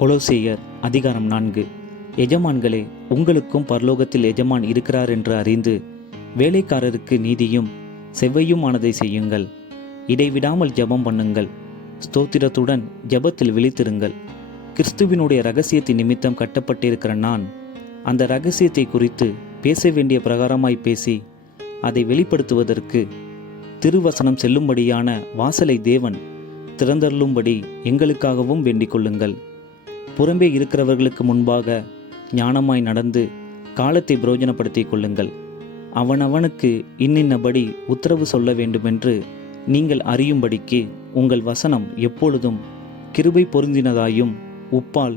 கொலோசேயர் அதிகாரம் 4. எஜமான்களே, உங்களுக்கும் பரலோகத்தில் எஜமான் இருக்கிறார் என்று அறிந்து வேலைக்காரருக்கு நீதியும் செவ்வையுமானதை செய்யுங்கள். இடைவிடாமல் ஜெபம் பண்ணுங்கள். ஸ்தோத்திரத்துடன் ஜெபத்தில் விழித்திருங்கள். கிறிஸ்துவினுடைய இரகசியத்தின் நிமித்தம் கட்டப்பட்டிருக்கிற நான் அந்த இரகசியத்தை குறித்து பேச வேண்டிய பிரகாரமாய் பேசி அதை வெளிப்படுத்துவதற்கு திருவசனம் செல்லும்படியான வாசலை தேவன் திறந்தருளும்படி எங்களுக்காகவும் வேண்டிக் கொள்ளுங்கள். புறம்பே இருக்கிறவர்களுக்கு முன்பாக ஞானமாய் நடந்து காலத்தை பிரயோஜனப்படுத்திக் கொள்ளுங்கள். அவனவனுக்கு இன்னின்னபடி உத்தரவு சொல்ல வேண்டுமென்று நீங்கள் அறியும்படிக்கு உங்கள் வசனம் எப்பொழுதும் கிருபை பொருந்தினதாயும் உப்பால்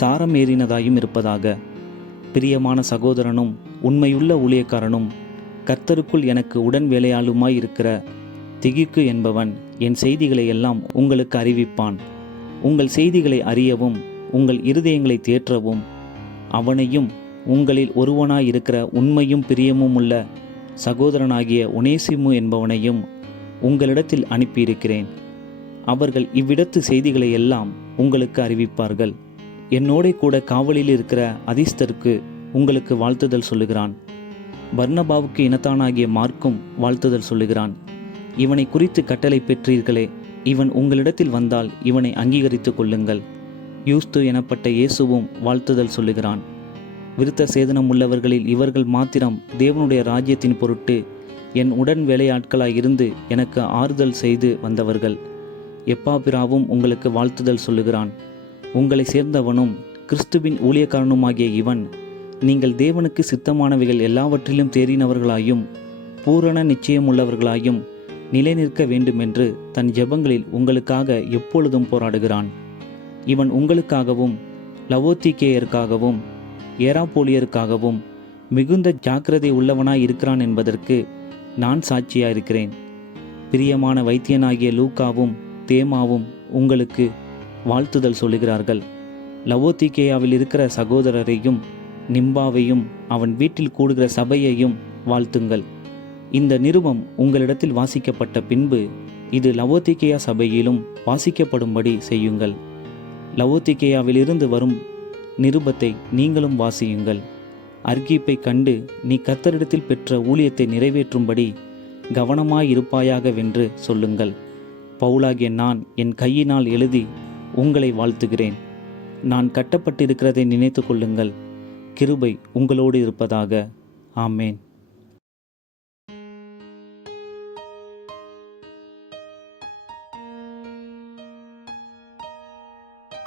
சாரம் ஏறினதாயும் இருப்பதாக. பிரியமான சகோதரனும் உண்மையுள்ள ஊழியக்காரனும் கர்த்தருக்குள் எனக்கு உடன் வேலையாளுமாய் இருக்கிற திகிக்கு என்பவன் என் செய்திகளை எல்லாம் உங்களுக்கு அறிவிப்பான். உங்கள் செய்திகளை அறியவும் உங்கள் இருதயங்களை தேற்றவும் அவனையும் உங்களில் ஒருவனாயிருக்கிற உண்மையும் பிரியமும் உள்ள சகோதரனாகிய ஒனேசிமு என்பவனையும் உங்களிடத்தில் அனுப்பியிருக்கிறேன். அவர்கள் இவ்விடத்து செய்திகளை எல்லாம் உங்களுக்கு அறிவிப்பார்கள். என்னோட கூட காவலில் இருக்கிற அதிஸ்தருக்கு உங்களுக்கு வாழ்த்துதல் சொல்லுகிறான். பர்னபாவுக்கு இனத்தானாகிய மார்க்கும் வாழ்த்துதல் சொல்லுகிறான். இவனை குறித்து கட்டளை பெற்றீர்களே, இவன் உங்களிடத்தில் வந்தால் இவனை அங்கீகரித்து கொள்ளுங்கள். யூஸ்து எனப்பட்ட இயேசுவும் வாழ்த்துதல் சொல்லுகிறான். விருத்த சேதனம் உள்ளவர்களில் இவர்கள் மாத்திரம் தேவனுடைய ராஜ்யத்தின் பொருட்டு என் உடன் வேலையாட்களாய் இருந்து எனக்கு ஆறுதல் செய்து வந்தவர்கள். எப்பாபிராவும் உங்களுக்கு வாழ்த்துதல் சொல்லுகிறான். உங்களை சேர்ந்தவனும் கிறிஸ்துவின் ஊழியக்காரனுமாகிய இவன் நீங்கள் தேவனுக்கு சித்தமானவைகள் எல்லாவற்றிலும் தேறினவர்களாயும் பூரண நிச்சயமுள்ளவர்களாயும் நிலை நிற்க வேண்டுமென்று தன் ஜெபங்களில் உங்களுக்காக எப்பொழுதும் போராடுகிறான். இவன் உங்களுக்காகவும் லவோத்திகேயருக்காகவும் ஏராப்போலியருக்காகவும் மிகுந்த ஜாக்கிரதை உள்ளவனாய் இருக்கிறான் என்பதற்கு நான் சாட்சியாயிருக்கிறேன். பிரியமான வைத்தியனாகிய லூக்காவும் தேமாவும் உங்களுக்கு வாழ்த்துதல் சொல்லுகிறார்கள். லவோத்திகேயாவில் இருக்கிற சகோதரரையும் நிம்பாவையும் அவன் வீட்டில் கூடுகிற சபையையும் வாழ்த்துங்கள். இந்த நிருபம் உங்களிடத்தில் வாசிக்கப்பட்ட பின்பு இது லவோத்திகேயா சபையிலும் வாசிக்கப்படும்படி செய்யுங்கள். லவோத்திகேயாவிலிருந்து வரும் நிருபத்தை நீங்களும் வாசியுங்கள். அர்கீப்பை கண்டு நீ கர்த்தரிடத்தில் பெற்ற ஊழியத்தை நிறைவேற்றும்படி கவனமாயிருப்பாயாகவென்று சொல்லுங்கள். பவுலாகிய நான் என் கையினால் எழுதி உங்களை வாழ்த்துகிறேன். நான் கட்டப்பட்டிருக்கிறதை நினைத்து கொள்ளுங்கள். கிருபை உங்களோடு இருப்பதாக. ஆமேன்.